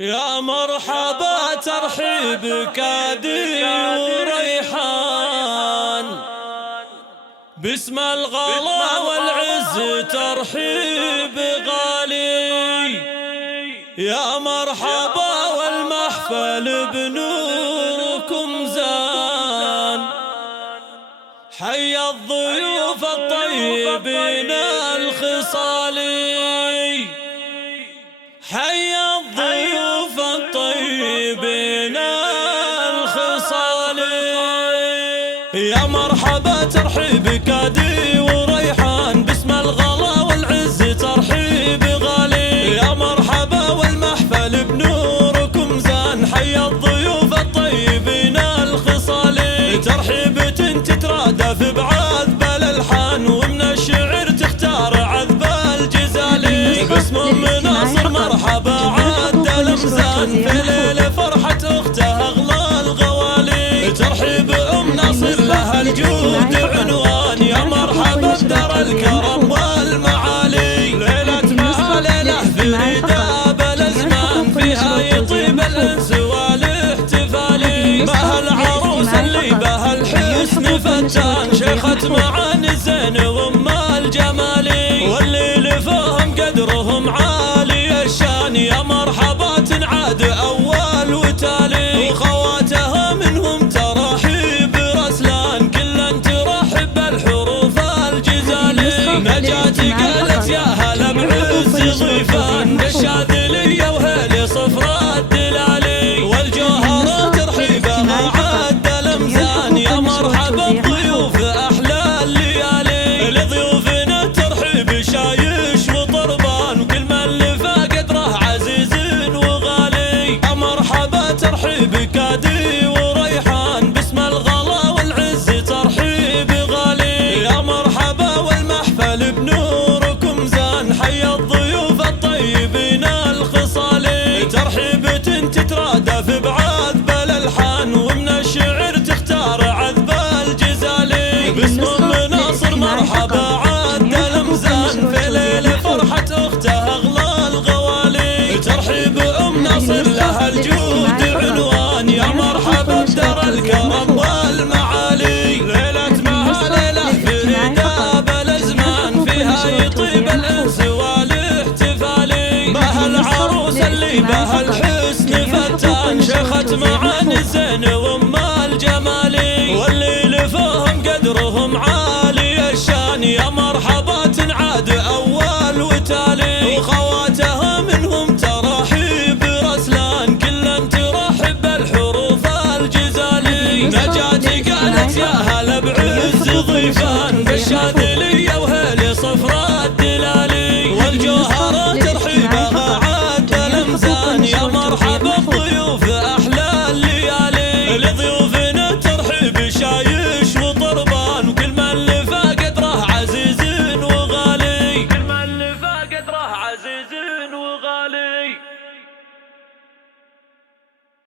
يا مرحبا ترحيب كادي وريحان، باسم الغلا والعز ترحيب غالي. يا مرحبا والمحفل بنوركم زان، حي الضيوف الطيبين الخصالي، حي الضيوف الطيبين الخصالي. يا مرحبا ترحيب كادي وريحان، باسم الغلا والعز ترحيب غالي. يا مرحبا والمحفل بنوركم زان، حي الضيوف الطيبين الخصالي. ترحيبة تترادف بعذب الالحان، ومن الشعر تختار عذب الجزالي. باسم مناصر مرحبا عد الامزان، في ليل فرحة اخته اغلى الغوالي. ترحيب ام ناصر لها الجود عنوان، يا مرحبا بدار الكرم والمعالي. ليلة مها ليلة فريدة بالازمان، فيها يطيب الانس والاحتفالي. مها العروس اللي بها الحسن فتان، شيخة معاني الزين وام الجمالي. واللي لفهم قدرهم عالي الشان، يا مرحبا تنعاد اول وتالي. وخواتها منهم ترحيب رسلان، كلا ترحب بالحروف الجزالي. نجاتي قالت يا هلا بعز ضيفان، بالشاذلية وهيلي صفر الدلالي. والجوهرة ترحيبها عد الامزان، يا مرحبا بضيوف احلى الليالي. لضيوفنا ترحيب شايش وطربان، وكل من لفى قدره عزيز وغالي. يا مرحبا ترحيب كادي وريحان، باسم الغلا والعز ترحيب غالي. يا مرحبا والمحفل بنوركم زان، حي الضيوف الطيبين الخصالي. ترحيبة تترادف بعذب الالحان، ومن الشعر تختار عذب الجزالي. باسم مناصر مرحبا عد الامزان، في ليل فرحة اخته اغلى الغوالي. ترحيب ام ناصر لها الجود عنوان، يا مرحبا بدار الكرم والمعالي. ليلة مها ليلة فريدة بالازمان، فيها يطيب الانس والاحتفالي. مها العروس اللي بها الحسن فتان، شيخة معاني الزين وام الجمالي. واللي لفهم قدرهم عالي الشان، يا مرحبا